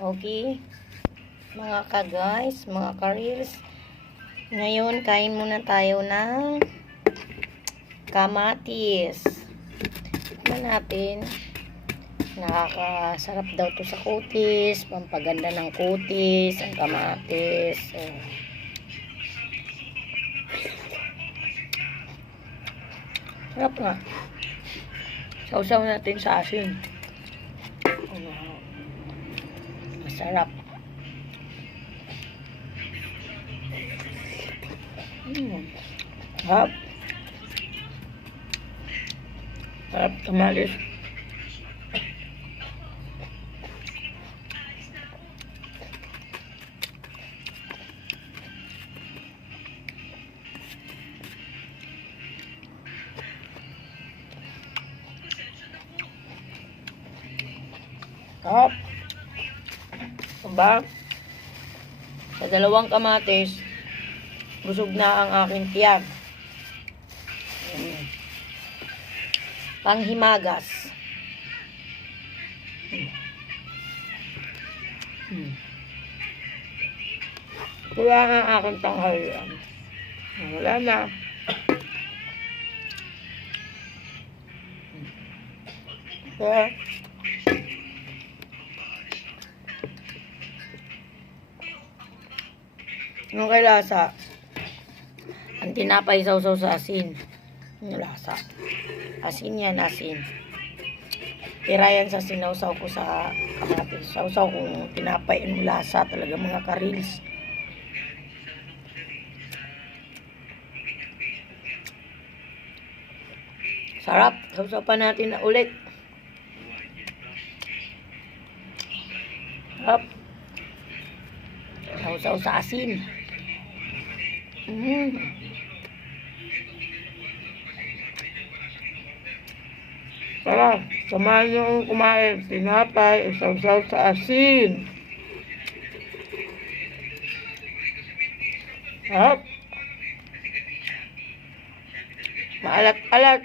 Okay, mga ka-guys, mga ka-reels. Ngayon, kain muna tayo ng kamatis. Tignan natin. Nakakasarap daw to sa kutis. Pampaganda ng kutis, ang kamatis. So, sarap nga. Sausaw natin sa asin. Masarap. Sarap. Sarap kamatis. Sarap. Diba? Sa dalawang kamatis, busog na ang aking tiyan. Panghimagas. Wala ang aking tanghalian. Wala na. Kaya, anong kay lasa? Ang tinapay sausaw sa asin. Yung lasa. Asin yan, asin. Tira yan sa sinausaw ko sa kamatis. Sausaw kong tinapay. Yung lasa talaga mga ka-reels. Sarap. Sausaw pa natin na ulit. Sarap. Sausaw sa asin. Tara, samahan niyo akong kumain. Tinapay, sausaw sa asin. Sarap. Maalat-alat.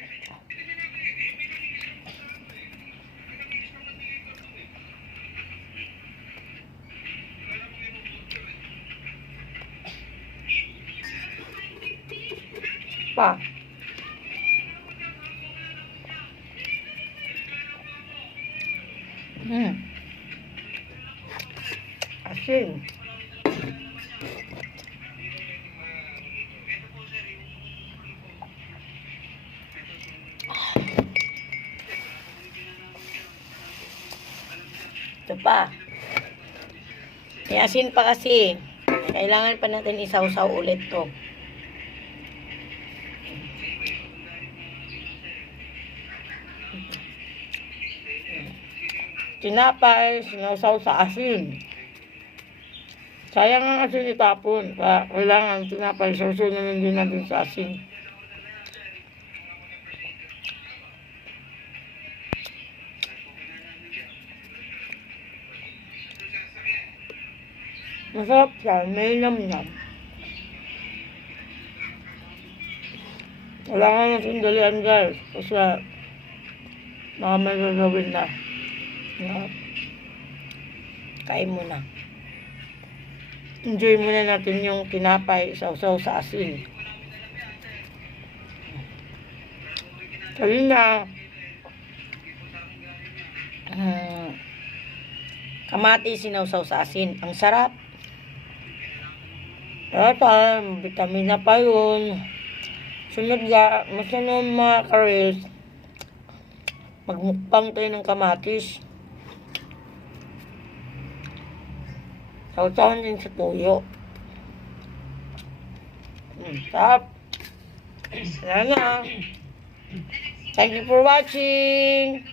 Pa. Asin. Ito pa. May asin pa kasi. Kailangan pa natin isawsaw ulit to. Tinapay, sinawsaw sa asin. Sayang ang asin itapon. Kailangan tinapay, susunan din natin sa asin. Masarap siya, may nam-nam. Kailangan natin dalian guys. Kasi baka may gagawin na. Kain muna. Enjoy muna natin yung tinapay, sausaw sa asin. Kanina, kamatis sinausaw sa asin. Ang sarap. Tata, vitamina pa yun. Sunod mga ka-reels, magmukbang tayo ng kamatis. Sausawan din sa tuyo. Sarap. Sana. Thank you for watching.